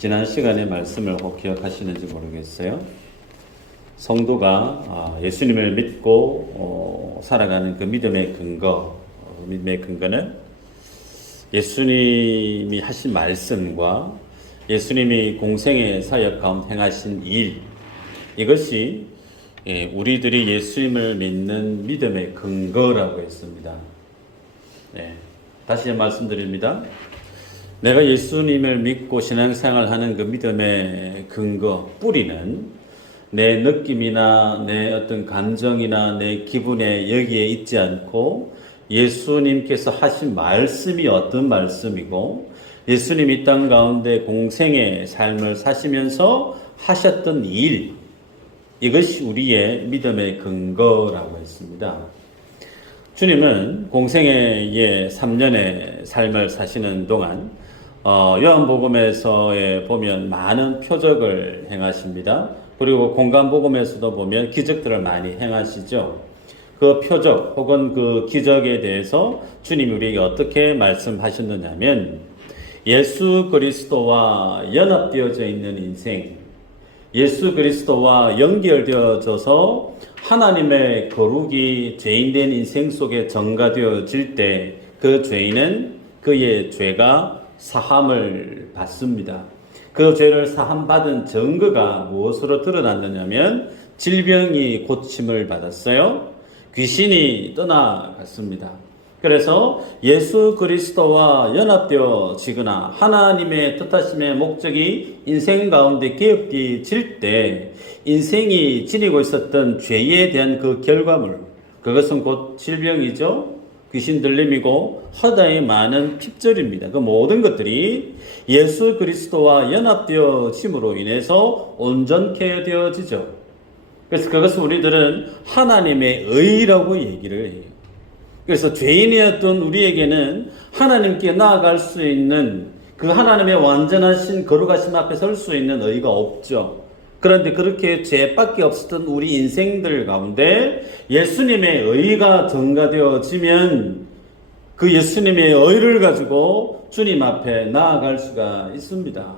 지난 시간의 말씀을 혹 기억하시는지 모르겠어요. 성도가 예수님을 믿고 살아가는 그 믿음의 근거는 예수님이 하신 말씀과 예수님이 공생의 사역 가운데 행하신 일, 이것이 우리들이 예수님을 믿는 믿음의 근거라고 했습니다. 다시 말씀드립니다. 내가 예수님을 믿고 신앙생활하는 그 믿음의 근거, 뿌리는 내 느낌이나 내 어떤 감정이나 내 기분에 여기에 있지 않고 예수님께서 하신 말씀이 어떤 말씀이고 예수님이 이 땅 가운데 공생의 삶을 사시면서 하셨던 일, 이것이 우리의 믿음의 근거라고 했습니다. 주님은 공생의 3년의 삶을 사시는 동안 요한복음에서 보면 많은 표적을 행하십니다. 그리고 공간복음에서도 보면 기적들을 많이 행하시죠. 그 표적 혹은 그 기적에 대해서 주님이 우리에게 어떻게 말씀하셨느냐면 예수 그리스도와 연합되어져 있는 인생, 예수 그리스도와 연결되어져서 하나님의 거룩이 죄인된 인생 속에 전가되어질 때 그 죄인은 그의 죄가 사함을 받습니다. 그 죄를 사함받은 증거가 무엇으로 드러났느냐면 질병이 고침을 받았어요. 귀신이 떠나갔습니다. 그래서 예수 그리스도와 연합되어지거나 하나님의 뜻하심의 목적이 인생 가운데 기억되어질 때 인생이 지니고 있었던 죄에 대한 그 결과물, 그것은 곧 질병이죠. 귀신 들림이고 허다히 많은 핍절입니다. 그 모든 것들이 예수 그리스도와 연합되어짐으로 인해서 온전케 되어지죠. 그래서 그것을 우리들은 하나님의 의라고 얘기를 해요. 그래서 죄인이었던 우리에게는 하나님께 나아갈 수 있는 그 하나님의 완전하신 거룩하심 앞에 설 수 있는 의가 없죠. 그런데 그렇게 죄밖에 없었던 우리 인생들 가운데 예수님의 의가 전가되어지면 그 예수님의 의를 가지고 주님 앞에 나아갈 수가 있습니다.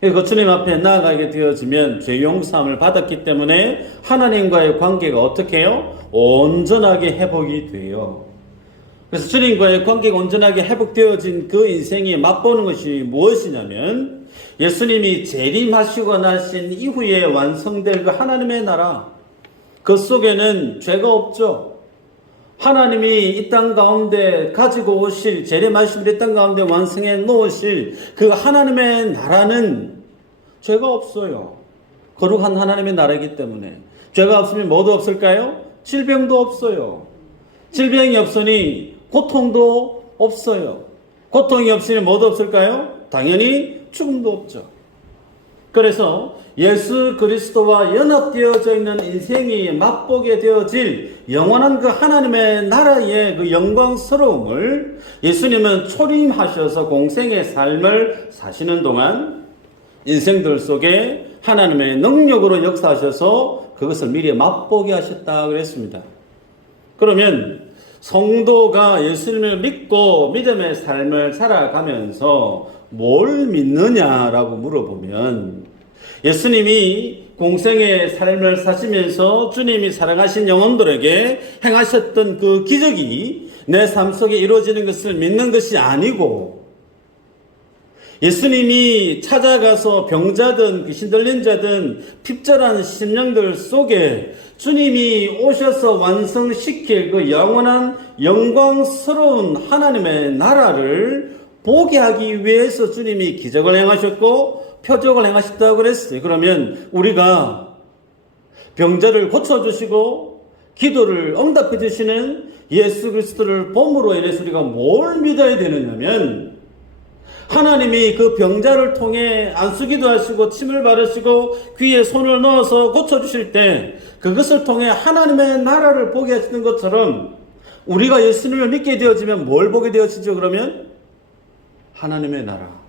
그 주님 앞에 나아가게 되어지면 죄 용서함을 받았기 때문에 하나님과의 관계가 어떻게 해요? 온전하게 회복이 돼요. 그래서 주님과의 관계가 온전하게 회복되어진 그 인생이 맛보는 것이 무엇이냐면 예수님이 재림하시고 나신 이후에 완성될 그 하나님의 나라, 그 속에는 죄가 없죠. 하나님이 이 땅 가운데 가지고 오실, 재림하시고 이 땅 가운데 완성해 놓으실 그 하나님의 나라는 죄가 없어요. 거룩한 하나님의 나라이기 때문에. 죄가 없으면 뭐도 없을까요? 질병도 없어요. 질병이 없으니 고통도 없어요. 고통이 없으니 뭐도 없을까요? 당연히 죽음도 없죠. 그래서 예수 그리스도와 연합되어져 있는 인생이 맛보게 되어질 영원한 그 하나님의 나라의 그 영광스러움을 예수님은 초림하셔서 공생의 삶을 사시는 동안 인생들 속에 하나님의 능력으로 역사하셔서 그것을 미리 맛보게 하셨다 그랬습니다. 그러면 성도가 예수님을 믿고 믿음의 삶을 살아가면서 뭘 믿느냐라고 물어보면 예수님이 공생의 삶을 사시면서 주님이 사랑하신 영혼들에게 행하셨던 그 기적이 내 삶 속에 이루어지는 것을 믿는 것이 아니고 예수님이 찾아가서 병자든 귀신 들린 자든 핍절한 심령들 속에 주님이 오셔서 완성시킬 그 영원한 영광스러운 하나님의 나라를 보게 하기 위해서 주님이 기적을 행하셨고 표적을 행하셨다고 그랬어요. 그러면 우리가 병자를 고쳐주시고 기도를 응답해 주시는 예수 그리스도를 봄으로 인해서 우리가 뭘 믿어야 되느냐면 하나님이 그 병자를 통해 안수기도 하시고 침을 바르시고 귀에 손을 넣어서 고쳐주실 때 그것을 통해 하나님의 나라를 보게 하시는 것처럼 우리가 예수님을 믿게 되어지면 뭘 보게 되어지죠? 그러면 하나님의 나라.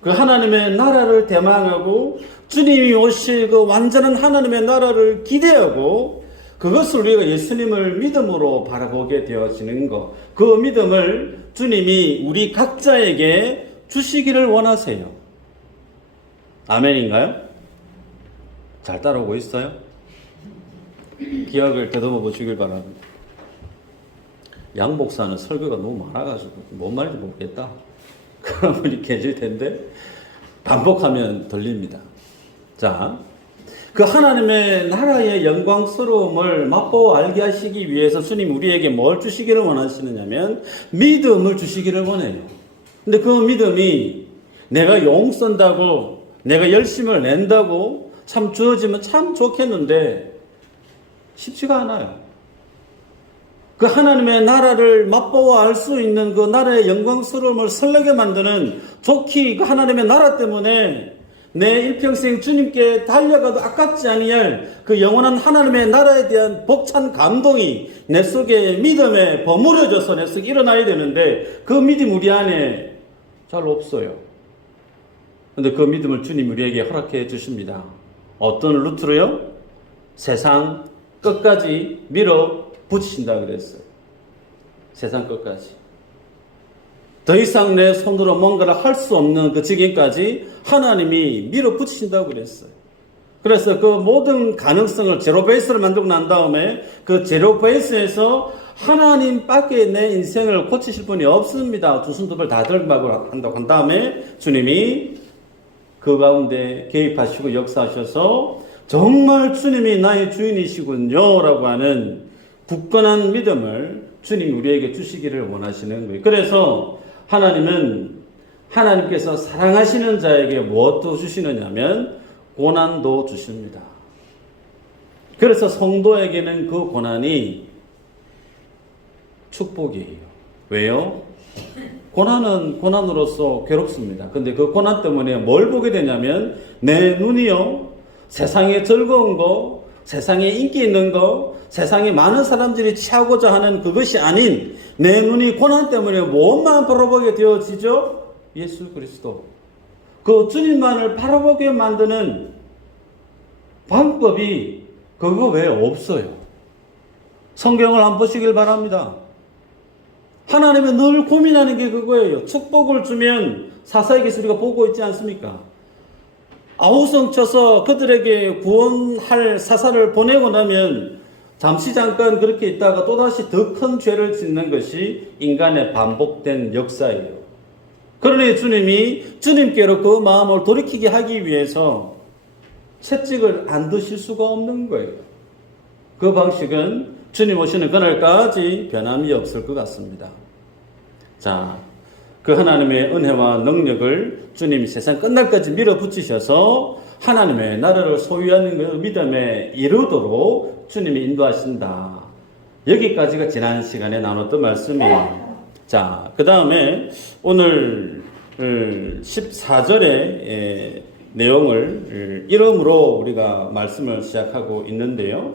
그 하나님의 나라를 대망하고 주님이 오실 그 완전한 하나님의 나라를 기대하고 그것을 우리가 예수님을 믿음으로 바라보게 되어지는 것, 그 믿음을 주님이 우리 각자에게 주시기를 원하세요. 아멘인가요? 잘 따라오고 있어요? 기억을 더듬어 보시길 바랍니다. 양 목사는 설교가 너무 많아가지고 뭔 말인지 모르겠다. 그런 분이 계실 텐데 반복하면 들립니다. 자, 그 하나님의 나라의 영광스러움을 맛보아 알게 하시기 위해서 주님 우리에게 뭘 주시기를 원하시느냐면 믿음을 주시기를 원해요. 근데 그 믿음이 내가 용 쓴다고 내가 열심을 낸다고 참 주어지면 참 좋겠는데 쉽지가 않아요. 그 하나님의 나라를 맛보아 알 수 있는 그 나라의 영광스러움을 설레게 만드는 좋기 그 하나님의 나라 때문에 내 일평생 주님께 달려가도 아깝지 아니할 그 영원한 하나님의 나라에 대한 벅찬 감동이 내 속에 믿음에 버무려져서 내 속에 일어나야 되는데 그 믿음 우리 안에 잘 없어요. 그런데 그 믿음을 주님 우리에게 허락해 주십니다. 어떤 루트로요? 세상 끝까지 밀어붙이신다 그랬어요. 세상 끝까지. 더 이상 내 손으로 뭔가를 할 수 없는 그 지경까지 하나님이 밀어붙이신다고 그랬어요. 그래서 그 모든 가능성을 제로 베이스를 만들고 난 다음에 그 제로 베이스에서 하나님밖에 내 인생을 고치실 분이 없습니다. 두 손 두 발 다 들고 한다고 한 다음에 주님이 그 가운데 개입하시고 역사하셔서 정말 주님이 나의 주인이시군요 라고 하는 굳건한 믿음을 주님 우리에게 주시기를 원하시는 거예요. 그래서 하나님께서 사랑하시는 자에게 무엇도 주시느냐면 고난도 주십니다. 그래서 성도에게는 그 고난이 축복이에요. 왜요? 고난은 고난으로서 괴롭습니다. 근데 그 고난 때문에 뭘 보게 되냐면 내 눈이요, 세상에 즐거운 거, 세상에 인기 있는 거, 세상에 많은 사람들이 취하고자 하는 그것이 아닌 내 눈이 고난 때문에 무엇만 바라보게 되어지죠? 예수 그리스도. 그 주님만을 바라보게 만드는 방법이 그거 외에 없어요. 성경을 한번 보시길 바랍니다. 하나님이 늘 고민하는 게 그거예요. 축복을 주면 사사에게서 우리가 보고 있지 않습니까? 아우성 쳐서 그들에게 구원할 사사를 보내고 나면 잠시 잠깐 그렇게 있다가 또다시 더 큰 죄를 짓는 것이 인간의 반복된 역사예요. 그러니 주님이 주님께로 그 마음을 돌이키게 하기 위해서 채찍을 안 드실 수가 없는 거예요. 그 방식은 주님 오시는 그날까지 변함이 없을 것 같습니다. 자, 그 하나님의 은혜와 능력을 주님이 세상 끝날까지 밀어붙이셔서 하나님의 나라를 소유하는 그 믿음에 이르도록 주님이 인도하신다. 여기까지가 지난 시간에 나눴던 말씀이에요. 자, 그 다음에 오늘 14절의 내용을 이름으로 우리가 말씀을 시작하고 있는데요.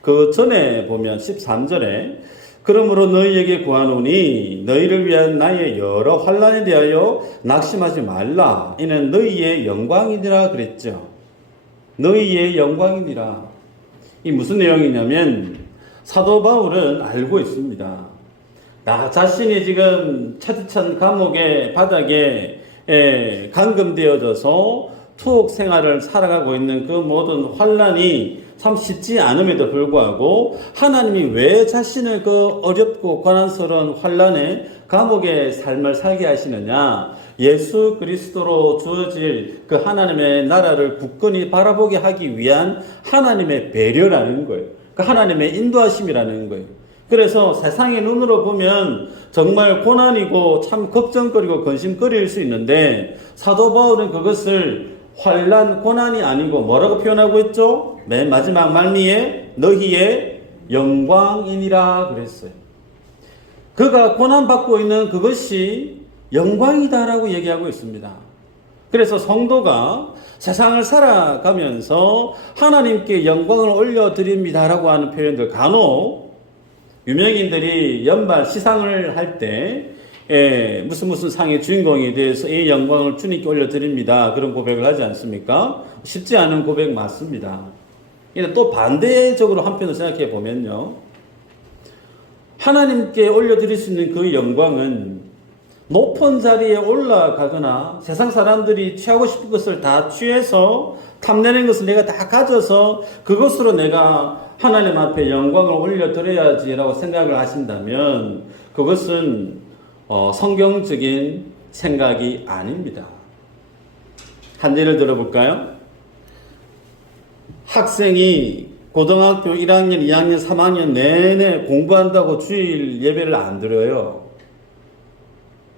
그 전에 보면 13절에 그러므로 너희에게 구하노니 너희를 위한 나의 여러 환난에 대하여 낙심하지 말라. 이는 너희의 영광이니라 그랬죠. 너희의 영광이니라. 이 무슨 내용이냐면 사도 바울은 알고 있습니다. 나 자신이 지금 차디찬 감옥의 바닥에 감금되어져서 투옥 생활을 살아가고 있는 그 모든 환난이 참 쉽지 않음에도 불구하고 하나님이 왜 자신을 그 어렵고 고난스러운 환난에 감옥의 삶을 살게 하시느냐? 예수 그리스도로 주어질 그 하나님의 나라를 굳건히 바라보게 하기 위한 하나님의 배려라는 거예요. 그 하나님의 인도하심이라는 거예요. 그래서 세상의 눈으로 보면 정말 고난이고 참 걱정거리고 근심거릴 수 있는데 사도 바울은 그것을 환난, 고난이 아니고 뭐라고 표현하고 있죠? 맨 마지막 말미에 너희의 영광이니라 그랬어요. 그가 고난받고 있는 그것이 영광이다라고 얘기하고 있습니다. 그래서 성도가 세상을 살아가면서 하나님께 영광을 올려드립니다라고 하는 표현들 간혹 유명인들이 연말 시상을 할 때 무슨 상의 주인공에 대해서 이 영광을 주님께 올려드립니다. 그런 고백을 하지 않습니까? 쉽지 않은 고백 맞습니다. 또 반대적으로 한편으로 생각해 보면요. 하나님께 올려드릴 수 있는 그 영광은 높은 자리에 올라가거나 세상 사람들이 취하고 싶은 것을 다 취해서 탐내는 것을 내가 다 가져서 그것으로 내가 하나님 앞에 영광을 올려드려야지라고 생각을 하신다면 그것은 성경적인 생각이 아닙니다. 한 예를 들어볼까요? 학생이 고등학교 1학년, 2학년, 3학년 내내 공부한다고 주일 예배를 안 드려요.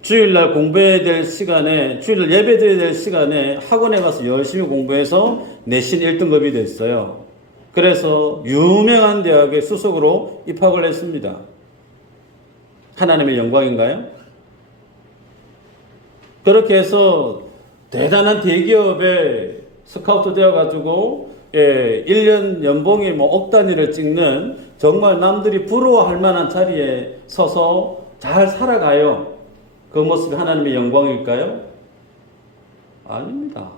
주일날 공부해야 될 시간에, 주일날 예배 드려야 될 시간에 학원에 가서 열심히 공부해서 내신 1등급이 됐어요. 그래서 유명한 대학에 수석으로 입학을 했습니다. 하나님의 영광인가요? 그렇게 해서 대단한 대기업에 스카우트 되어가지고 1년 연봉이 억 단위를 찍는 정말 남들이 부러워할 만한 자리에 서서 잘 살아가요. 그 모습이 하나님의 영광일까요? 아닙니다.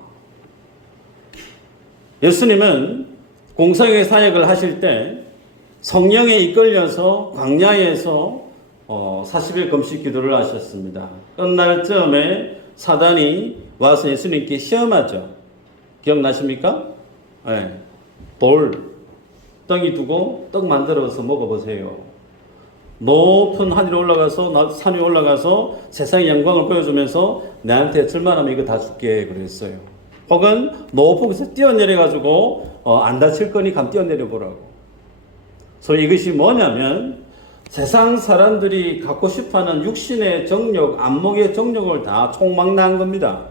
예수님은 공생의 사역을 하실 때 성령에 이끌려서 광야에서 40일 금식 기도를 하셨습니다. 끝날 즈음에 사단이 와서 예수님께 시험하죠. 기억나십니까? 네. 떡이 두고 떡 만들어서 먹어보세요. 높은 하늘에 올라가서 산 위에 올라가서 세상의 영광을 보여주면서 나한테 절만하면 이거 다 줄게 그랬어요. 혹은 높은 곳에 뛰어내려가지고 안 다칠 거니 감 뛰어내려 보라고. 소위 이것이 뭐냐면 세상 사람들이 갖고 싶어하는 육신의 정욕, 안목의 정욕을 다 총망라한 겁니다.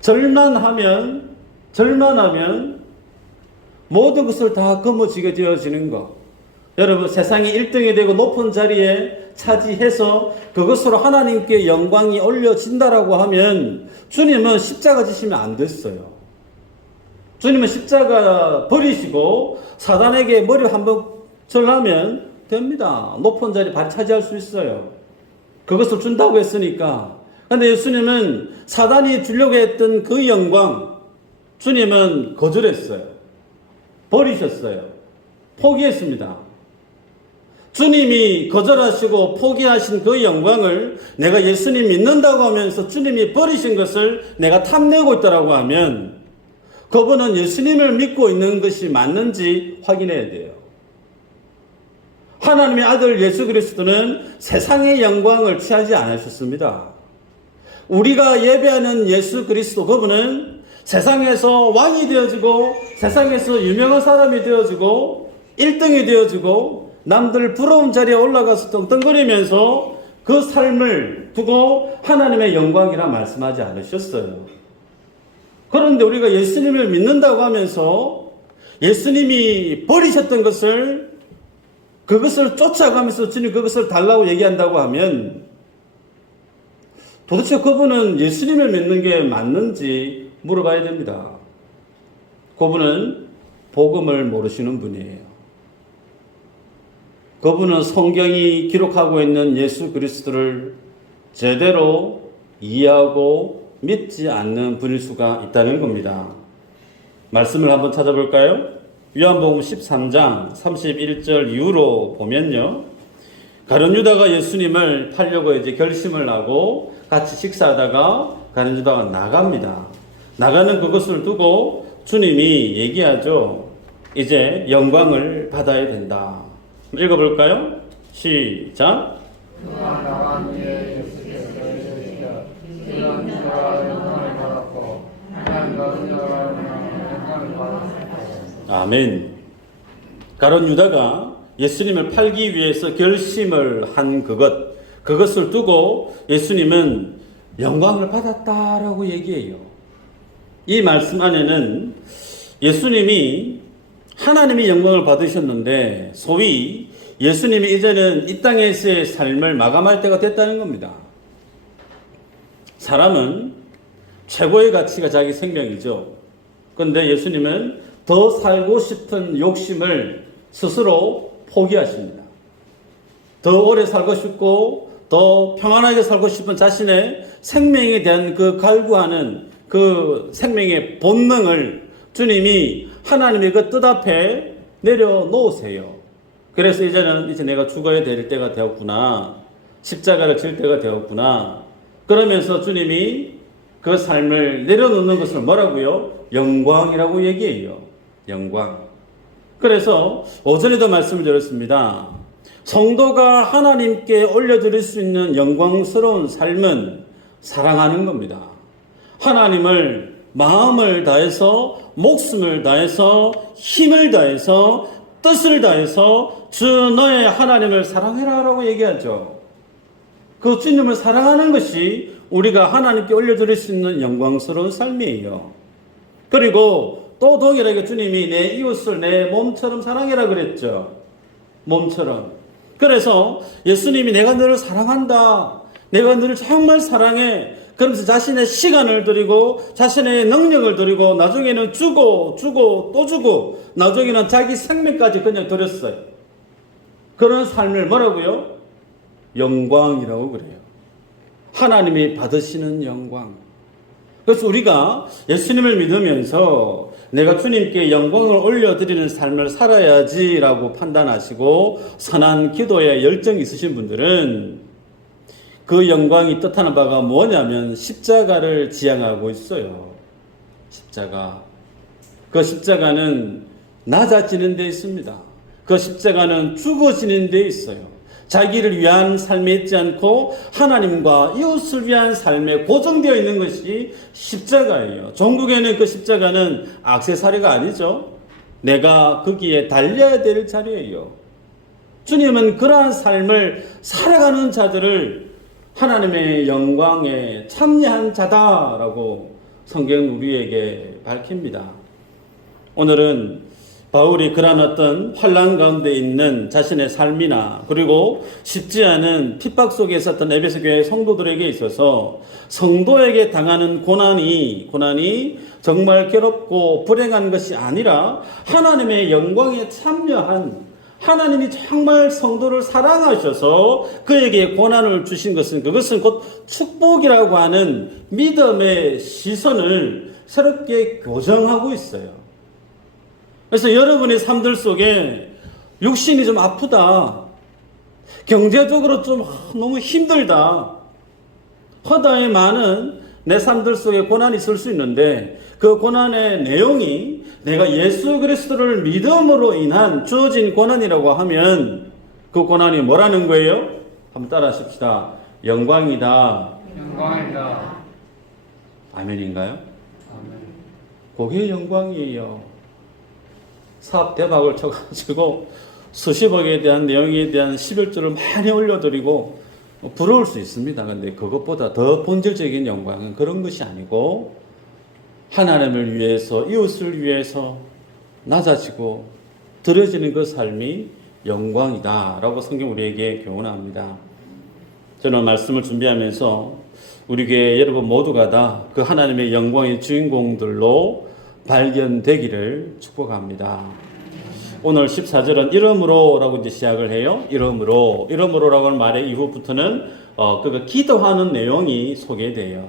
절만하면 모든 것을 다 거머쥐게 되어지는 것. 여러분, 세상이 1등이 되고 높은 자리에 차지해서 그것으로 하나님께 영광이 올려진다라고 하면 주님은 십자가 지시면 안 됐어요. 주님은 십자가 버리시고 사단에게 머리를 한번 절하면 됩니다. 높은 자리 차지할 수 있어요. 그것을 준다고 했으니까. 그런데 예수님은 사단이 주려고 했던 그 영광, 주님은 거절했어요. 버리셨어요. 포기했습니다. 주님이 거절하시고 포기하신 그 영광을 내가 예수님 믿는다고 하면서 주님이 버리신 것을 내가 탐내고 있다고 하면 그분은 예수님을 믿고 있는 것이 맞는지 확인해야 돼요. 하나님의 아들 예수 그리스도는 세상의 영광을 취하지 않으셨습니다. 우리가 예배하는 예수 그리스도 그분은 세상에서 왕이 되어지고 세상에서 유명한 사람이 되어지고 1등이 되어지고 남들 부러운 자리에 올라가서 떵떵거리면서 그 삶을 두고 하나님의 영광이라 말씀하지 않으셨어요. 그런데 우리가 예수님을 믿는다고 하면서 예수님이 버리셨던 것을 그것을 쫓아가면서 주님 그것을 달라고 얘기한다고 하면 도대체 그분은 예수님을 믿는 게 맞는지 물어봐야 됩니다. 그분은 복음을 모르시는 분이에요. 그분은 성경이 기록하고 있는 예수 그리스도를 제대로 이해하고 믿지 않는 분일 수가 있다는 겁니다. 말씀을 한번 찾아볼까요? 요한복음 13장 31절 이후로 보면요. 가룟 유다가 예수님을 팔려고 이제 결심을 하고 같이 식사하다가 가룟 유다가 나갑니다. 나가는 그것을 두고 주님이 얘기하죠. 이제 영광을 받아야 된다. 읽어볼까요? 시작. 아멘. 가룟 유다가 예수님을 팔기 위해서 결심을 한 그것을 두고 예수님은 영광을 받았다라고 얘기해요. 이 말씀 안에는 예수님이 하나님이 영광을 받으셨는데 소위 예수님이 이제는 이 땅에서의 삶을 마감할 때가 됐다는 겁니다. 사람은 최고의 가치가 자기 생명이죠. 그런데 예수님은 더 살고 싶은 욕심을 스스로 포기하십니다. 더 오래 살고 싶고 더 평안하게 살고 싶은 자신의 생명에 대한 그 갈구하는 그 생명의 본능을 주님이 하나님의 그 뜻 앞에 내려놓으세요. 그래서 이제 내가 죽어야 될 때가 되었구나. 십자가를 질 때가 되었구나. 그러면서 주님이 그 삶을 내려놓는 것을 뭐라고요? 영광이라고 얘기해요. 영광. 그래서 오전에도 말씀을 드렸습니다. 성도가 하나님께 올려드릴 수 있는 영광스러운 삶은 사랑하는 겁니다. 하나님을 마음을 다해서, 목숨을 다해서, 힘을 다해서, 뜻을 다해서 주 너의 하나님을 사랑해라 라고 얘기하죠. 그 주님을 사랑하는 것이 우리가 하나님께 올려드릴 수 있는 영광스러운 삶이에요. 그리고 또 동일하게 주님이 내 이웃을 내 몸처럼 사랑해라 그랬죠. 몸처럼. 그래서 예수님이 내가 너를 사랑한다. 내가 너를 정말 사랑해. 그러면서 자신의 시간을 드리고 자신의 능력을 드리고 나중에는 주고 또 주고 나중에는 자기 생명까지 그냥 드렸어요. 그런 삶을 뭐라고요? 영광이라고 그래요. 하나님이 받으시는 영광. 그래서 우리가 예수님을 믿으면서 내가 주님께 영광을 올려드리는 삶을 살아야지라고 판단하시고 선한 기도에 열정이 있으신 분들은 그 영광이 뜻하는 바가 뭐냐면 십자가를 지향하고 있어요. 십자가. 그 십자가는 낮아지는 데 있습니다. 그 십자가는 죽어지는 데 있어요. 자기를 위한 삶에 있지 않고 하나님과 이웃을 위한 삶에 고정되어 있는 것이 십자가예요. 종국에는 그 십자가는 액세서리가 아니죠. 내가 거기에 달려야 될 자리예요. 주님은 그러한 삶을 살아가는 자들을 하나님의 영광에 참여한 자다라고 성경은 우리에게 밝힙니다. 오늘은 바울이 그러한 어떤 환난 가운데 있는 자신의 삶이나 그리고 쉽지 않은 핍박 속에 있었던 에베소 교회 성도들에게 있어서 성도에게 당하는 고난이 정말 괴롭고 불행한 것이 아니라 하나님의 영광에 참여한 하나님이 정말 성도를 사랑하셔서 그에게 고난을 주신 것은 그것은 곧 축복이라고 하는 믿음의 시선을 새롭게 교정하고 있어요. 그래서 여러분의 삶들 속에 육신이 좀 아프다. 경제적으로 좀 너무 힘들다. 허다에 많은 내 삶들 속에 고난이 있을 수 있는데 그 고난의 내용이 내가 예수 그리스도를 믿음으로 인한 주어진 고난이라고 하면 그 고난이 뭐라는 거예요? 한번 따라 하십시다. 영광이다. 영광이다. 아멘인가요? 아멘. 그게 영광이에요. 사업 대박을 쳐가지고 수십억에 대한 내용에 대한 11조를 많이 올려드리고 부러울 수 있습니다. 그런데 그것보다 더 본질적인 영광은 그런 것이 아니고 하나님을 위해서 이웃을 위해서 낮아지고 드려지는 그 삶이 영광이다 라고 성경 우리에게 교훈합니다. 저는 말씀을 준비하면서 우리 교회 여러분 모두가 다 그 하나님의 영광의 주인공들로 발견되기를 축복합니다. 오늘 14절은 이름으로라고 이제 시작을 해요. 이름으로라고 하는 말의 이후부터는 그 기도하는 내용이 소개돼요.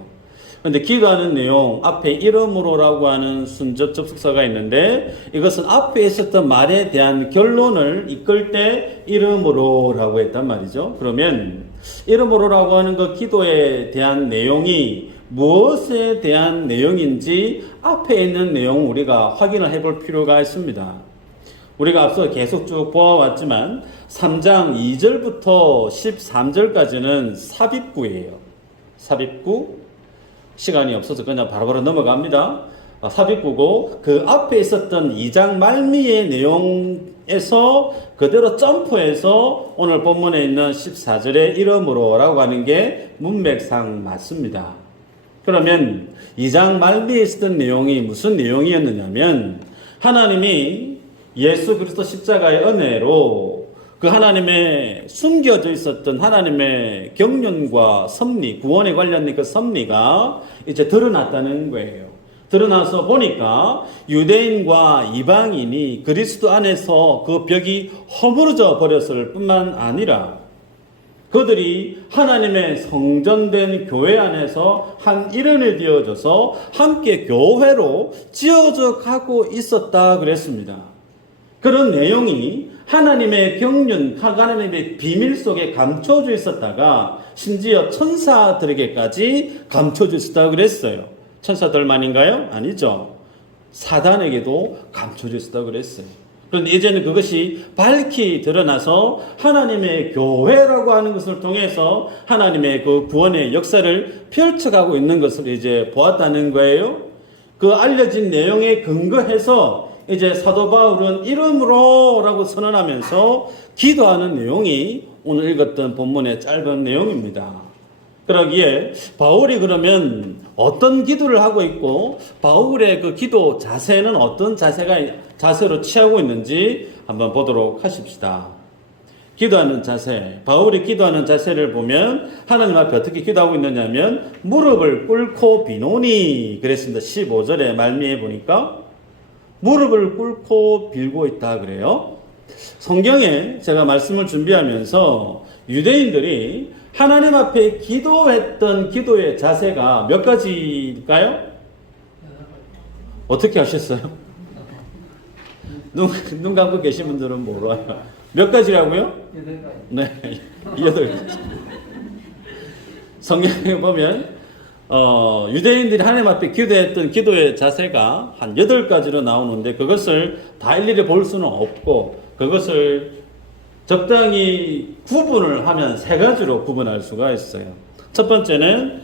그런데 기도하는 내용 앞에 이름으로라고 하는 순접 접속사가 있는데 이것은 앞에 있었던 말에 대한 결론을 이끌 때 이름으로라고 했단 말이죠. 그러면 이름으로라고 하는 그 기도에 대한 내용이 무엇에 대한 내용인지 앞에 있는 내용 우리가 확인을 해볼 필요가 있습니다. 우리가 앞서 계속 쭉 보아왔지만 3장 2절부터 13절까지는 삽입구예요. 삽입구. 시간이 없어서 그냥 바로바로 넘어갑니다. 삽입구고 그 앞에 있었던 2장 말미의 내용에서 그대로 점프해서 오늘 본문에 있는 14절의 이름으로라고 하는 게 문맥상 맞습니다. 그러면 2장 말미에 있었던 내용이 무슨 내용이었느냐면 하나님이 예수 그리스도 십자가의 은혜로 그 하나님의 숨겨져 있었던 하나님의 경륜과 섭리, 구원에 관련된 그 섭리가 이제 드러났다는 거예요. 드러나서 보니까 유대인과 이방인이 그리스도 안에서 그 벽이 허물어져 버렸을 뿐만 아니라 그들이 하나님의 성전된 교회 안에서 한 일원이 되어져서 함께 교회로 지어져 가고 있었다 그랬습니다. 그런 내용이 하나님의 경륜, 하나님의 비밀 속에 감춰져 있었다가 심지어 천사들에게까지 감춰질 수 있다고 그랬어요. 천사들만인가요? 아니죠. 사단에게도 감춰질 수 있다고 그랬어요. 그런데 이제는 그것이 밝히 드러나서 하나님의 교회라고 하는 것을 통해서 하나님의 그 구원의 역사를 펼쳐가고 있는 것을 이제 보았다는 거예요. 그 알려진 내용에 근거해서 이제 사도 바울은 이름으로라고 선언하면서 기도하는 내용이 오늘 읽었던 본문의 짧은 내용입니다. 그러기에 바울이 그러면 어떤 기도를 하고 있고 바울의 그 기도 자세는 어떤 자세로 취하고 있는지 한번 보도록 하십시다. 기도하는 자세, 바울이 기도하는 자세를 보면 하나님 앞에 어떻게 기도하고 있느냐면 무릎을 꿇고 비노니 그랬습니다. 15절에 말미에 보니까 무릎을 꿇고 빌고 있다 그래요. 성경에 제가 말씀을 준비하면서 유대인들이 하나님 앞에 기도했던 기도의 자세가 몇 가지일까요? 어떻게 하셨어요? 눈 감고 계신 분들은 몰라요. 몇 가지라고요? 네, 8가지. 성경에 보면 유대인들이 하나님 앞에 기도했던 기도의 자세가 한 8가지로 나오는데 그것을 다 일일이 볼 수는 없고 그것을 적당히 구분을 하면 3가지로 구분할 수가 있어요. 첫 번째는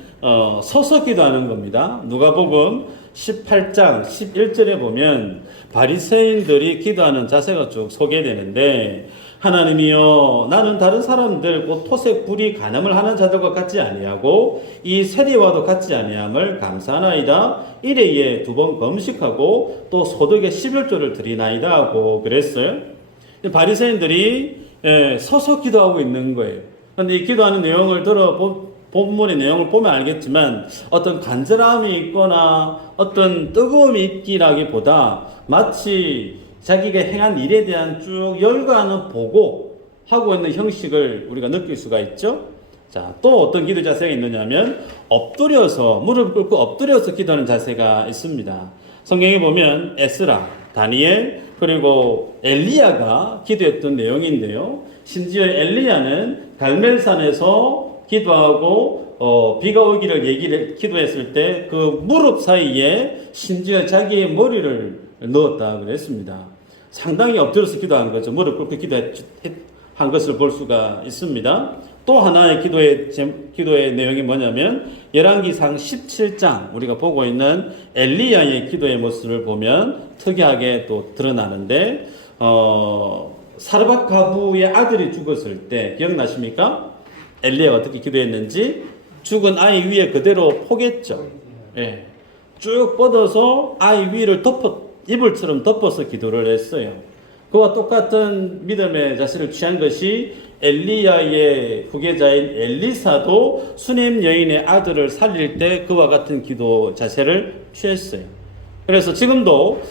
서서 기도하는 겁니다. 누가복음 18장 11절에 보면 바리새인들이 기도하는 자세가 쭉 소개되는데 하나님이여 나는 다른 사람들 곧 토색 불이 간음을 하는 자들과 같지 아니하고 이 세리와도 같지 아니함을 감사하나이다. 일회에 2번 금식하고 또 소득의 11조를 드리나이다 하고 그랬어요. 바리새인들이 서서 기도하고 있는 거예요. 그런데 이 기도하는 내용을 본문의 내용을 보면 알겠지만 어떤 간절함이 있거나 어떤 뜨거움이 있기라기보다 마치 자기가 행한 일에 대한 쭉 열과하는 보고하고 있는 형식을 우리가 느낄 수가 있죠. 자, 또 어떤 기도 자세가 있느냐면 엎드려서 무릎 꿇고 엎드려서 기도하는 자세가 있습니다. 성경에 보면 에스라, 다니엘 그리고 엘리야가 기도했던 내용인데요. 심지어 엘리야는 갈멜산에서 기도하고 비가 오기를 기도했을 때 그 무릎 사이에 심지어 자기의 머리를 넣었다 그랬습니다. 상당히 엎드려서 기도한 거죠. 무릎 꿇고 기도한 것을 볼 수가 있습니다. 또 하나의 기도의 내용이 뭐냐면 열왕기상 17장 우리가 보고 있는 엘리야의 기도의 모습을 보면 특이하게 또 드러나는데 사르밧 가부의 아들이 죽었을 때 기억나십니까? 엘리야가 어떻게 기도했는지 죽은 아이 위에 그대로 포겠죠. 예. 쭉 뻗어서 아이 위를 이불처럼 덮어서 기도를 했어요. 그와 똑같은 믿음의 자세를 취한 것이 엘리야의 후계자인 엘리사도 수넴 여인의 아들을 살릴 때 그와 같은 기도 자세를 취했어요. 그래서 지금도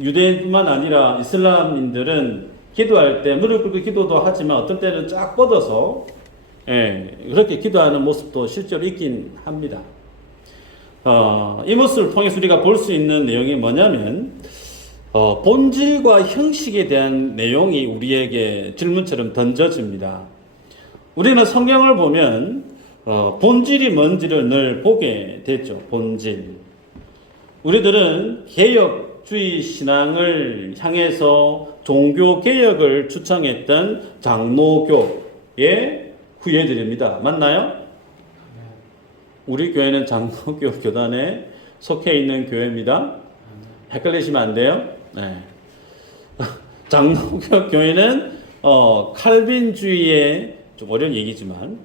유대인뿐만 아니라 이슬람인들은 기도할 때 무릎 꿇고 기도도 하지만 어떤 때는 쫙 뻗어서 그렇게 기도하는 모습도 실제로 있긴 합니다. 이 모습을 통해서 우리가 볼 수 있는 내용이 뭐냐면 본질과 형식에 대한 내용이 우리에게 질문처럼 던져집니다. 우리는 성경을 보면 본질이 뭔지를 늘 보게 되죠. 본질. 우리들은 개혁주의 신앙을 향해서 종교개혁을 추청했던 장로교의 후예들입니다. 맞나요? 우리 교회는 장로교 교단에 속해 있는 교회입니다. 헷갈리시면 안 돼요. 네. 장로교 교회는 칼빈주의의 좀 어려운 얘기지만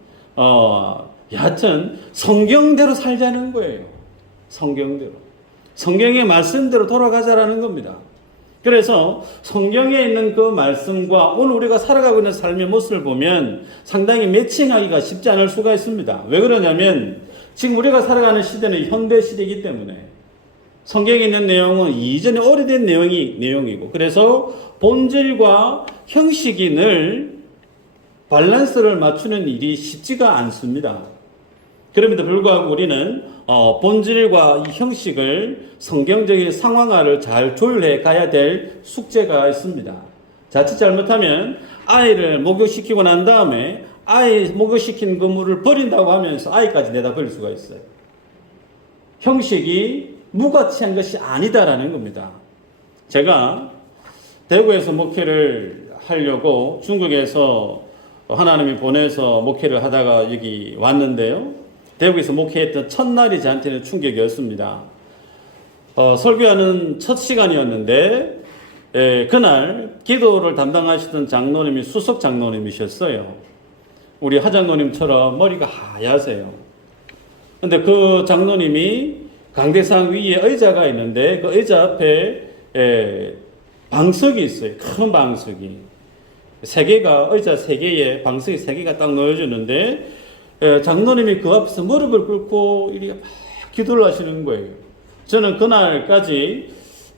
여하튼 성경대로 살자는 거예요. 성경대로. 성경의 말씀대로 돌아가자라는 겁니다. 그래서 성경에 있는 그 말씀과 오늘 우리가 살아가고 있는 삶의 모습을 보면 상당히 매칭하기가 쉽지 않을 수가 있습니다. 왜 그러냐면 지금 우리가 살아가는 시대는 현대 시대이기 때문에 성경에 있는 내용은 이전에 오래된 내용이고 그래서 본질과 형식이 늘 밸런스를 맞추는 일이 쉽지가 않습니다. 그럼에도 불구하고 우리는 본질과 이 형식을 성경적인 상황화를 잘 조율해 가야 될 숙제가 있습니다. 자칫 잘못하면 아이를 목욕시키고 난 다음에 아이 목욕시킨 그 물을 버린다고 하면서 아이까지 내다 버릴 수가 있어요. 형식이 무가치한 것이 아니다라는 겁니다. 제가 대구에서 목회를 하려고 중국에서 하나님이 보내서 목회를 하다가 여기 왔는데요. 대구에서 목회했던 첫날이 저한테는 충격이었습니다. 설교하는 첫 시간이었는데 그날 기도를 담당하시던 장로님이 수석 장로님이셨어요. 우리 하장로님처럼 머리가 하얗으세요. 근데 그 장로님이 강대상 위에 의자가 있는데 그 의자 앞에 방석이 있어요. 큰 방석이. 의자 3개에 방석이 3개가 딱 놓여주는데 장로님이 그 앞에서 무릎을 꿇고 이렇게 막 기도를 하시는 거예요. 저는 그날까지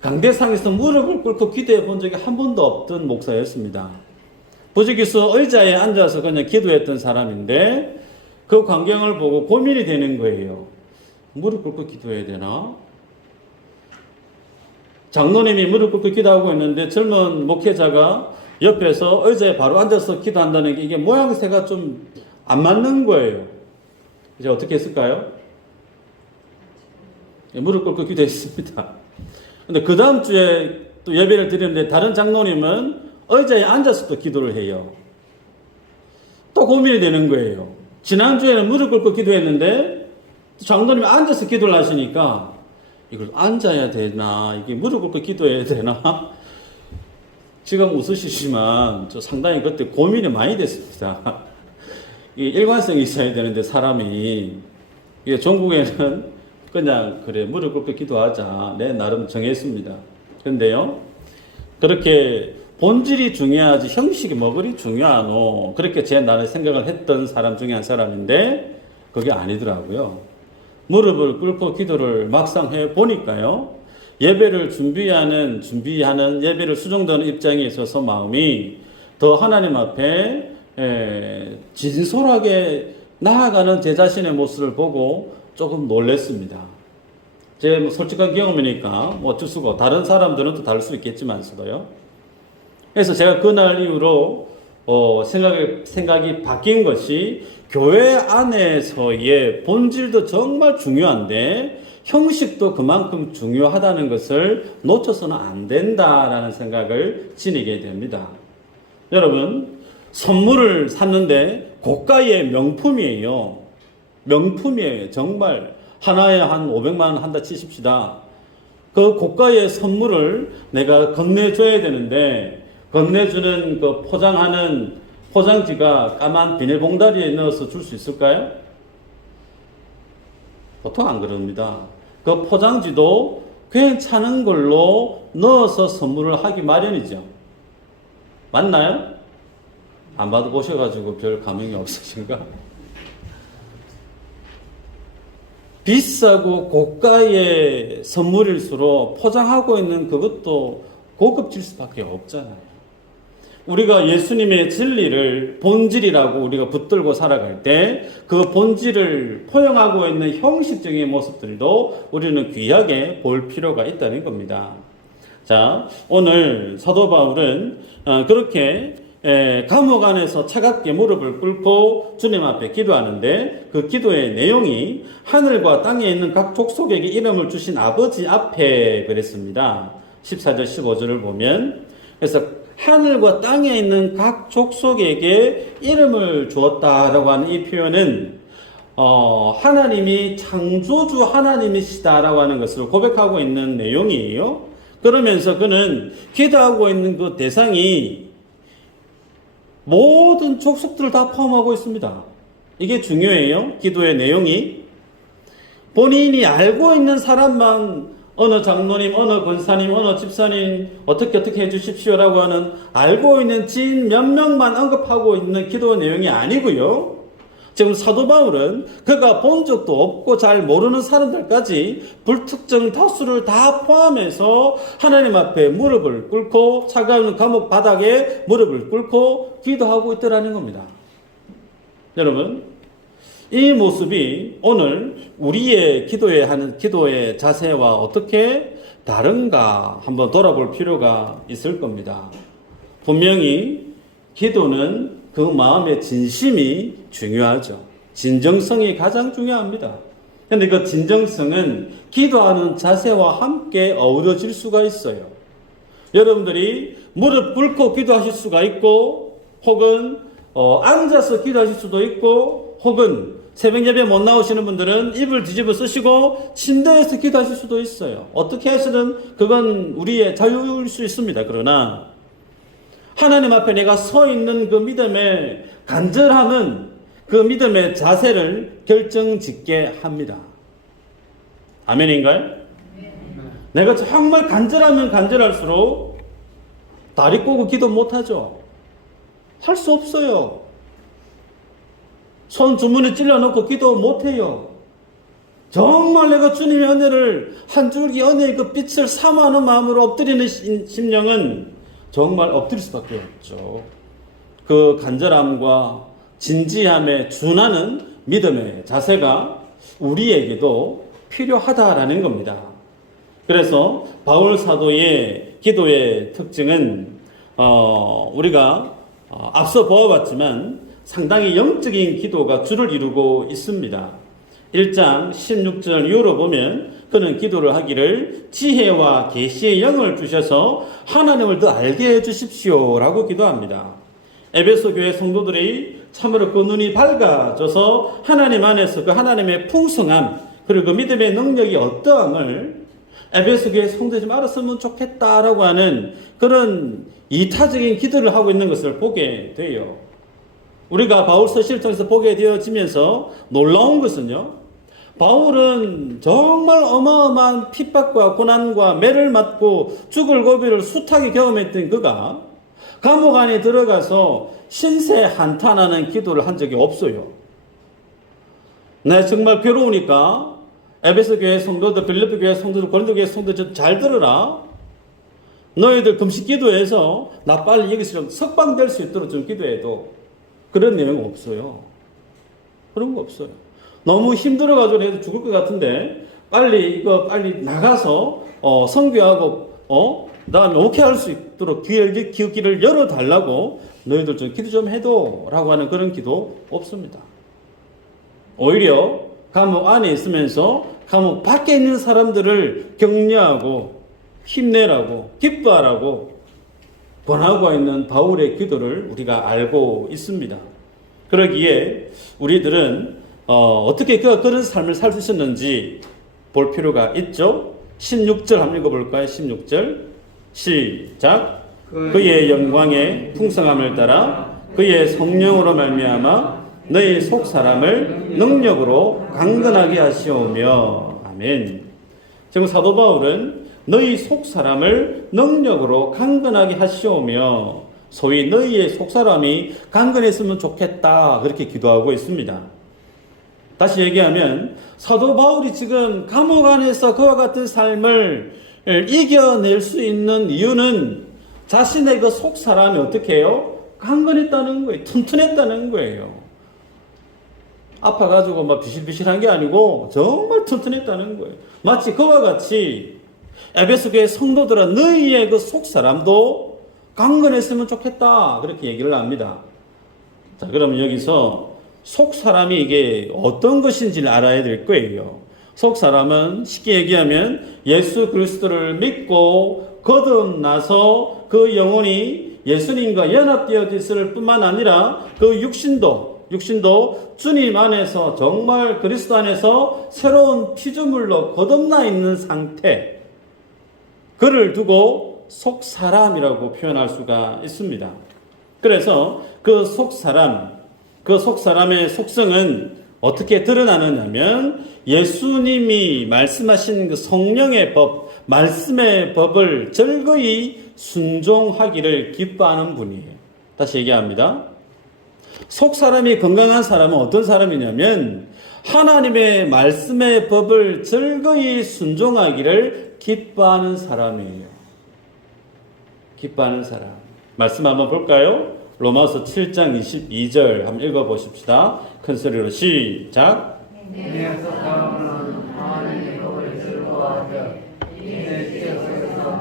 강대상에서 무릎을 꿇고 기도해 본 적이 한 번도 없던 목사였습니다. 부지기수 의자에 앉아서 그냥 기도했던 사람인데 그 광경을 보고 고민이 되는 거예요. 무릎 꿇고 기도해야 되나? 장로님이 무릎 꿇고 기도하고 있는데 젊은 목회자가 옆에서 의자에 바로 앉아서 기도한다는 게 이게 모양새가 좀 안 맞는 거예요. 이제 어떻게 했을까요? 무릎 꿇고 기도했습니다. 근데 그 다음 주에 또 예배를 드리는데 다른 장로님은 의자에 앉아서 또 기도를 해요. 또 고민이 되는 거예요. 지난주에는 무릎 꿇고 기도했는데 장로님이 앉아서 기도를 하시니까 이걸 앉아야 되나, 이게 무릎 꿇고 기도해야 되나? 지금 웃으시지만 저 상당히 그때 고민이 많이 됐습니다. 이 일관성이 있어야 되는데 사람이 이게 종국에는 그냥 그래 무릎 꿇고 기도하자 내 나름 정했습니다. 그런데요 그렇게 본질이 중요하지 형식이 뭐 그리 중요하노 그렇게 나는 생각을 했던 사람 중에 한 사람인데 그게 아니더라고요. 무릎을 꿇고 기도를 막상 해 보니까요 예배를 준비하는 예배를 수종드는 입장에 있어서 마음이 더 하나님 앞에 진솔하게 나아가는 제 자신의 모습을 보고 조금 놀랐습니다. 제 솔직한 경험이니까 어쩔 수가 다른 사람들은 또 다를 수 있겠지만서도요. 그래서 제가 그날 이후로 생각이 바뀐 것이 교회 안에서의 본질도 정말 중요한데 형식도 그만큼 중요하다는 것을 놓쳐서는 안 된다라는 생각을 지니게 됩니다. 여러분 선물을 샀는데 고가의 명품이에요. 명품이에요. 정말 하나에 한 500만 원 한다 치십시다. 그 고가의 선물을 내가 건네줘야 되는데 건네주는 그 포장하는 포장지가 까만 비닐봉다리에 넣어서 줄 수 있을까요? 보통 안 그럽니다. 그 포장지도 괜찮은 걸로 넣어서 선물을 하기 마련이죠. 맞나요? 안 받아보셔가지고 별 감흥이 없으신가? 비싸고 고가의 선물일수록 포장하고 있는 그것도 고급질 수밖에 없잖아요. 우리가 예수님의 진리를 본질이라고 우리가 붙들고 살아갈 때 그 본질을 포용하고 있는 형식적인 모습들도 우리는 귀하게 볼 필요가 있다는 겁니다. 자, 오늘 사도 바울은 그렇게 감옥 안에서 차갑게 무릎을 꿇고 주님 앞에 기도하는데 그 기도의 내용이 하늘과 땅에 있는 각 족속에게 이름을 주신 아버지 앞에 그랬습니다. 14절 15절을 보면 그래서 하늘과 땅에 있는 각 족속에게 이름을 주었다라고 하는 이 표현은 하나님이 창조주 하나님이시다라고 하는 것을 고백하고 있는 내용이에요. 그러면서 그는 기도하고 있는 그 대상이 모든 족속들을 다 포함하고 있습니다. 이게 중요해요. 기도의 내용이 본인이 알고 있는 사람만 어느 장로님, 어느 권사님, 어느 집사님 어떻게 해주십시오라고 하는 알고 있는 지인 몇 명만 언급하고 있는 기도 내용이 아니고요. 지금 사도 바울은 그가 본 적도 없고 잘 모르는 사람들까지 불특정 다수를 다 포함해서 하나님 앞에 무릎을 꿇고 차가운 감옥 바닥에 무릎을 꿇고 기도하고 있더라는 겁니다. 여러분, 이 모습이 오늘 우리의 기도의 자세와 어떻게 다른가 한번 돌아볼 필요가 있을 겁니다. 분명히 기도는 그 마음의 진심이 중요하죠. 진정성이 가장 중요합니다. 근데 그 진정성은 기도하는 자세와 함께 어우러질 수가 있어요. 여러분들이 무릎 꿇고 기도하실 수가 있고, 혹은 앉아서 기도하실 수도 있고, 혹은 새벽 예배 못 나오시는 분들은 이불 뒤집어 쓰시고 침대에서 기도하실 수도 있어요. 어떻게 하시든 그건 우리의 자유일 수 있습니다. 그러나 하나님 앞에 내가 서 있는 그 믿음의 간절함은 그 믿음의 자세를 결정짓게 합니다. 아멘인가요? 내가 정말 간절하면 간절할수록 다리 꼬고 기도 못하죠. 할 수 없어요. 손 주머니 찔러놓고 기도 못해요. 정말 내가 주님의 은혜를 한 줄기 은혜의 그 빛을 사모하는 마음으로 엎드리는 심령은 정말 엎드릴 수밖에 없죠. 그 간절함과 진지함에 준하는 믿음의 자세가 우리에게도 필요하다라는 겁니다. 그래서 바울 사도의 기도의 특징은 우리가 앞서 보아봤지만 상당히 영적인 기도가 주를 이루고 있습니다. 1장 16절 이후로 보면 그는 기도를 하기를 지혜와 계시의 영을 주셔서 하나님을 더 알게 해주십시오 라고 기도합니다. 에베소 교회 성도들이 참으로 그 눈이 밝아져서 하나님 안에서 그 하나님의 풍성함 그리고 그 믿음의 능력이 어떠함을 에베소 교회 성도들이 좀 알았으면 좋겠다라고 하는 그런 이타적인 기도를 하고 있는 것을 보게 돼요. 우리가 바울 서신을 통해서 보게 되어지면서 놀라운 것은요, 바울은 정말 어마어마한 핍박과 고난과 매를 맞고 죽을 고비를 숱하게 경험했던 그가 감옥 안에 들어가서 신세 한탄하는 기도를 한 적이 없어요. 나 정말 괴로우니까 에베소 교회 성도들, 빌립보 교회 성도들, 고린도 교회 성도들 잘 들어라. 너희들 금식 기도해서 나 빨리 여기서 좀 석방될 수 있도록 좀 기도해도 그런 내용 없어요. 그런 거 없어요. 너무 힘들어가지고 해도 죽을 것 같은데 빨리 나가서 선교하고 그다음에 오케이 할 수 있도록 기회를 열어달라고 너희들 좀 기도 좀 해도 라고 하는 그런 기도 없습니다. 오히려 감옥 안에 있으면서 감옥 밖에 있는 사람들을 격려하고 힘내라고 기뻐하라고 권하고 있는 바울의 기도를 우리가 알고 있습니다. 그러기에 우리들은 어떻게 그가 그런 삶을 살 수 있었는지 볼 필요가 있죠. 16절 한번 읽어볼까요? 16절 시작. 그의 영광의 풍성함을 따라 그의 성령으로 말미암아 너희 속 사람을 능력으로 강건하게 하시오며. 아멘. 지금 사도 바울은 너희 속 사람을 능력으로 강건하게 하시오며, 소위 너희의 속 사람이 강건했으면 좋겠다 그렇게 기도하고 있습니다. 다시 얘기하면 사도 바울이 지금 감옥 안에서 그와 같은 삶을 이겨낼 수 있는 이유는 자신의 그 속 사람이 어떻게 해요? 강건했다는 거예요. 튼튼했다는 거예요. 아파가지고 막 비실비실한 게 아니고 정말 튼튼했다는 거예요. 마치 그와 같이 에베소 교회 성도들은 너희의 그 속 사람도 강건했으면 좋겠다 그렇게 얘기를 합니다. 자, 그러면 여기서 속 사람이 이게 어떤 것인지를 알아야 될 거예요. 속 사람은 쉽게 얘기하면 예수 그리스도를 믿고 거듭나서 그 영혼이 예수님과 연합되어 있을 뿐만 아니라 그 육신도 주님 안에서 정말 그리스도 안에서 새로운 피조물로 거듭나 있는 상태, 그를 두고 속 사람이라고 표현할 수가 있습니다. 그래서 그 속 사람의 속성은 어떻게 드러나느냐면 예수님이 말씀하신 그 성령의 법, 말씀의 법을 절거히 순종하기를 기뻐하는 분이에요. 다시 얘기합니다. 속 사람이 건강한 사람은 어떤 사람이냐면 하나님의 말씀의 법을 절거히 순종하기를 기뻐하는 사람이에요. 기뻐하는 사람. 말씀 한번 볼까요? 로마서 7장 22절 한번 읽어보십시다. 큰 소리로 시작. 내 사람은 하나님의 법을 즐거워하되 내 지체속에서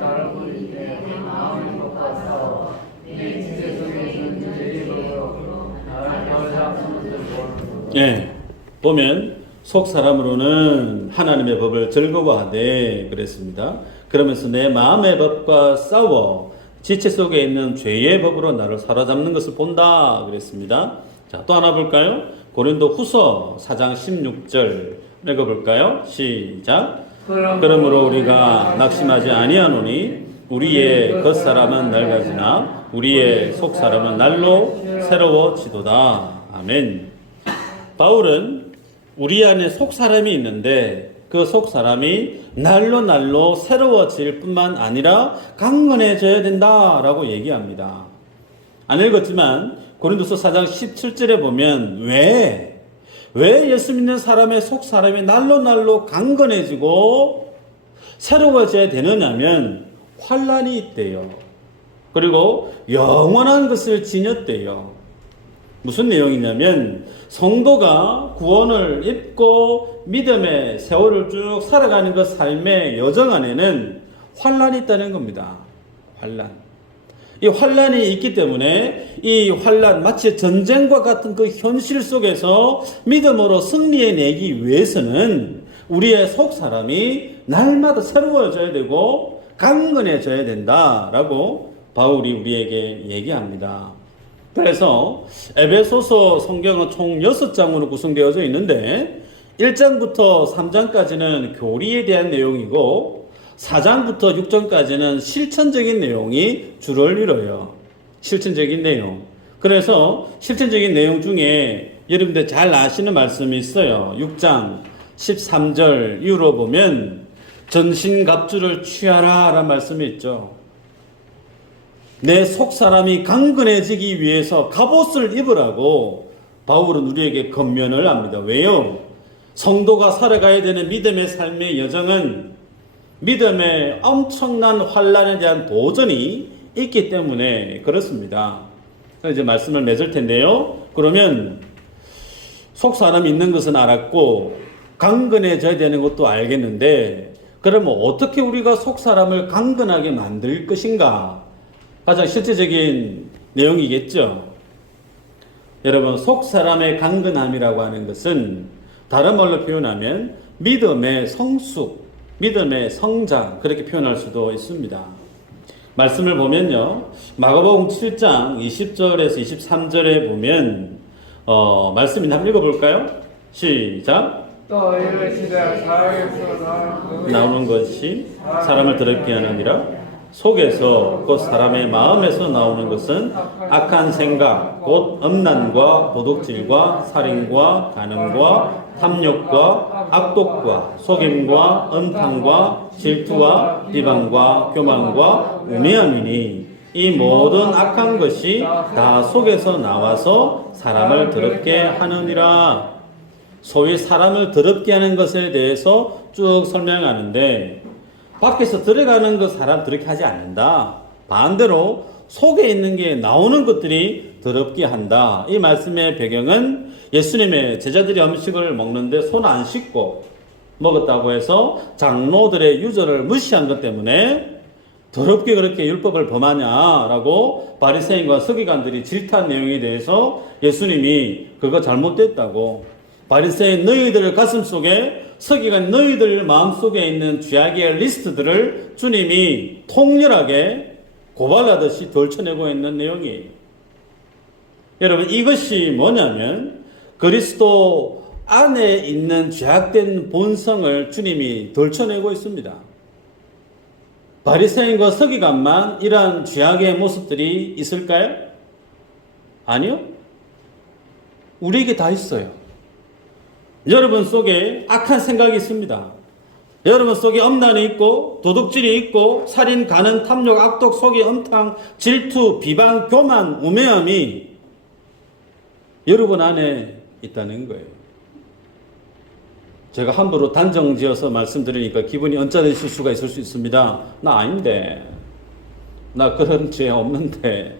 따르고 있되 마음의 법과 싸워 내 지체속에서는 죄의 법을 예, 보면 속 사람으로는 하나님의 법을 즐거워하되 그랬습니다. 그러면서 내 마음의 법과 싸워 지체 속에 있는 죄의 법으로 나를 사로잡는 것을 본다 그랬습니다. 자, 또 하나 볼까요? 고린도 후서 4장 16절 읽어볼까요? 시작. 그러므로 우리가 낙심하지 아니하노니 우리의 겉사람은 낡아지나 우리의 속사람은 날로 새로워지도다. 아멘. 바울은 우리 안에 속사람이 있는데 그 속사람이 날로 새로워질 뿐만 아니라 강건해져야 된다라고 얘기합니다. 안 읽었지만 고린도서 4장 17절에 보면 왜 예수 믿는 사람의 속사람이 날로 강건해지고 새로워져야 되느냐면 환난이 있대요. 그리고 영원한 것을 지녔대요. 무슨 내용이냐면 성도가 구원을 입고 믿음의 세월을 쭉 살아가는 그 삶의 여정 안에는 환난이 있다는 겁니다. 환난. 이 환난이 있기 때문에 이 환난 마치 전쟁과 같은 그 현실 속에서 믿음으로 승리해내기 위해서는 우리의 속사람이 날마다 새로워져야 되고 강건해져야 된다라고 바울이 우리에게 얘기합니다. 그래서 에베소서 성경은 총 6장으로 구성되어져 있는데 1장부터 3장까지는 교리에 대한 내용이고 4장부터 6장까지는 실천적인 내용이 주를 이뤄요. 실천적인 내용. 그래서 실천적인 내용 중에 여러분들 잘 아시는 말씀이 있어요. 6장 13절 이후로 보면 전신갑주를 취하라 라는 말씀이 있죠. 내 속사람이 강건해지기 위해서 갑옷을 입으라고 바울은 우리에게 권면을 합니다. 왜요? 성도가 살아가야 되는 믿음의 삶의 여정은 믿음의 엄청난 환난에 대한 도전이 있기 때문에 그렇습니다. 이제 말씀을 맺을 텐데요. 그러면 속사람이 있는 것은 알았고 강건해져야 되는 것도 알겠는데 그러면 어떻게 우리가 속사람을 강건하게 만들 것인가? 가장 실제적인 내용이겠죠. 여러분, 속사람의 강건함이라고 하는 것은 다른 말로 표현하면 믿음의 성숙, 믿음의 성장, 그렇게 표현할 수도 있습니다. 말씀을 보면요, 마가복음 7장 20절에서 23절에 보면 말씀이 한번 읽어볼까요? 시작. 또 이르시되 사역에서 나오는 것이 사람을 더럽게 하느니라. 속에서 곧 사람의 마음에서 나오는 것은 악한 생각, 곧 음란과 도둑질과 살인과 간음과 탐욕과 악독과 속임과 음탕과 질투와 비방과 교만과 우매함이니 이 모든 악한 것이 다 속에서 나와서 사람을 더럽게 하느니라. 소위 사람을 더럽게 하는 것에 대해서 쭉 설명하는데 밖에서 들어가는 것 사람 더럽게 하지 않는다. 반대로 속에 있는 게 나오는 것들이 더럽게 한다. 이 말씀의 배경은 예수님의 제자들이 음식을 먹는데 손 안 씻고 먹었다고 해서 장로들의 유전을 무시한 것 때문에 더럽게 그렇게 율법을 범하냐라고 바리새인과 서기관들이 질타한 내용에 대해서 예수님이 그거 잘못됐다고, 바리새인 너희들 가슴 속에, 서기관 너희들 마음속에 있는 죄악의 리스트들을 주님이 통렬하게 고발하듯이 덜쳐내고 있는 내용이에요. 여러분, 이것이 뭐냐면 그리스도 안에 있는 죄악된 본성을 주님이 덜쳐내고 있습니다. 바리새인과 서기관만 이러한 죄악의 모습들이 있을까요? 아니요. 우리에게 다 있어요. 여러분 속에 악한 생각이 있습니다. 여러분 속에 음란이 있고 도둑질이 있고 살인, 간음, 탐욕, 악독, 속이 음탕, 질투, 비방, 교만, 우매함이 여러분 안에 있다는 거예요. 제가 함부로 단정지어서 말씀드리니까 기분이 언짢으실 수가 있을 수 있습니다. 나 아닌데, 나 그런 죄 없는데,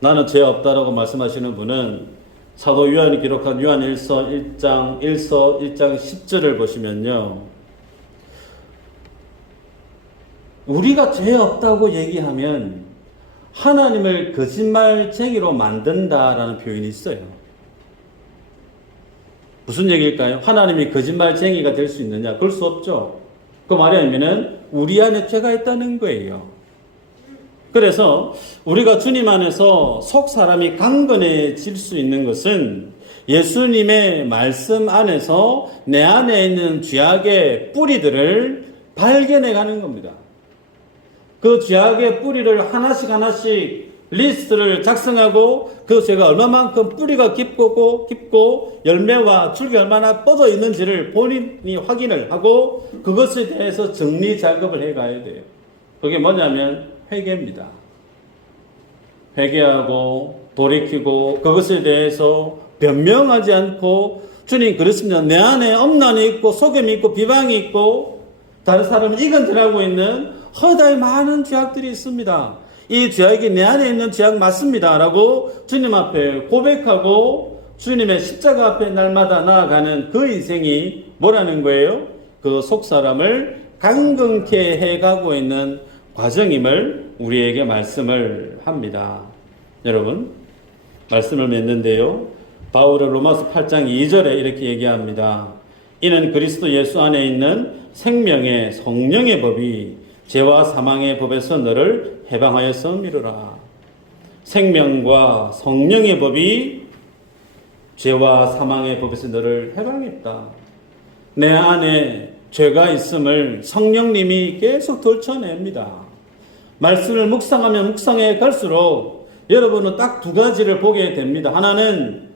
나는 죄 없다라고 말씀하시는 분은 사도 요한이 기록한 요한일서 1장 10절을 보시면요, 우리가 죄 없다고 얘기하면 하나님을 거짓말쟁이로 만든다라는 표현이 있어요. 무슨 얘기일까요? 하나님이 거짓말쟁이가 될 수 있느냐? 그럴 수 없죠. 그 말이 아니면은 우리 안에 죄가 있다는 거예요. 그래서 우리가 주님 안에서 속 사람이 강건해질 수 있는 것은 예수님의 말씀 안에서 내 안에 있는 죄악의 뿌리들을 발견해 가는 겁니다. 그 죄악의 뿌리를 하나씩 리스트를 작성하고 그 죄가 얼마만큼 뿌리가 깊고 열매와 줄기 얼마나 뻗어 있는지를 본인이 확인을 하고 그것에 대해서 정리 작업을 해 가야 돼요. 그게 뭐냐면 회개입니다. 회개하고 돌이키고 그것에 대해서 변명하지 않고 주님 그렇습니다. 내 안에 엄난이 있고 속임이 있고 비방이 있고 다른 사람을 이간질하고 있는 허다히 많은 죄악들이 있습니다. 이 죄악이 내 안에 있는 죄악 맞습니다. 라고 주님 앞에 고백하고 주님의 십자가 앞에 날마다 나아가는 그 인생이 뭐라는 거예요? 그 속사람을 강건케 해가고 있는 과정임을 우리에게 말씀을 합니다. 여러분, 말씀을 맺는데요. 바울은 로마서 8장 2절에 이렇게 얘기합니다. 이는 그리스도 예수 안에 있는 생명의 성령의 법이 죄와 사망의 법에서 너를 해방하여서 미루라. 생명과 성령의 법이 죄와 사망의 법에서 너를 해방했다. 내 안에 죄가 있음을 성령님이 계속 들춰냅니다. 말씀을 묵상하면 묵상해 갈수록 여러분은 딱 두 가지를 보게 됩니다. 하나는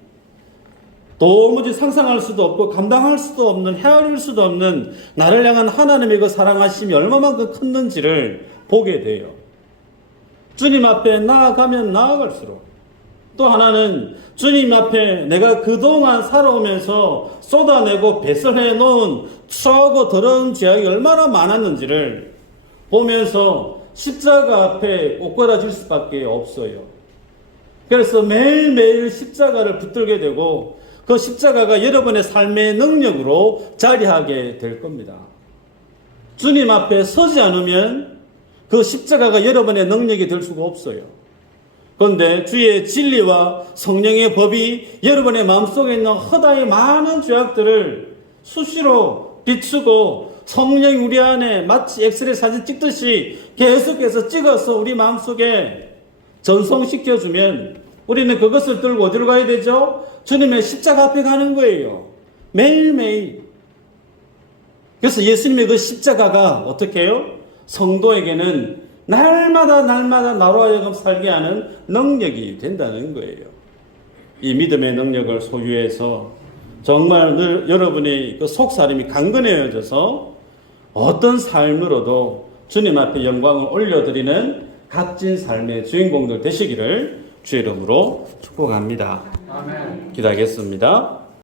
도무지 상상할 수도 없고 감당할 수도 없는 헤아릴 수도 없는 나를 향한 하나님의 그 사랑하심이 얼마만큼 컸는지를 보게 돼요. 주님 앞에 나아가면 나아갈수록 또 하나는 주님 앞에 내가 그동안 살아오면서 쏟아내고 배설해 놓은 추하고 더러운 죄악이 얼마나 많았는지를 보면서 십자가 앞에 꼬꾸라질 수밖에 없어요. 그래서 매일매일 십자가를 붙들게 되고 그 십자가가 여러분의 삶의 능력으로 자리하게 될 겁니다. 주님 앞에 서지 않으면 그 십자가가 여러분의 능력이 될 수가 없어요. 그런데 주의 진리와 성령의 법이 여러분의 마음속에 있는 허다히 많은 죄악들을 수시로 비추고 성령이 우리 안에 마치 엑스레이 사진 찍듯이 계속해서 찍어서 우리 마음속에 전송시켜주면 우리는 그것을 들고 어디로 가야 되죠? 주님의 십자가 앞에 가는 거예요. 매일매일. 그래서 예수님의 그 십자가가 어떻게 해요? 성도에게는 날마다 나로 하여금 살게 하는 능력이 된다는 거예요. 이 믿음의 능력을 소유해서 정말 여러분의 그 속사람이 강건해져서 어떤 삶으로도 주님 앞에 영광을 올려드리는 값진 삶의 주인공들 되시기를 주의 이름으로 축복합니다. 아멘. 기도하겠습니다.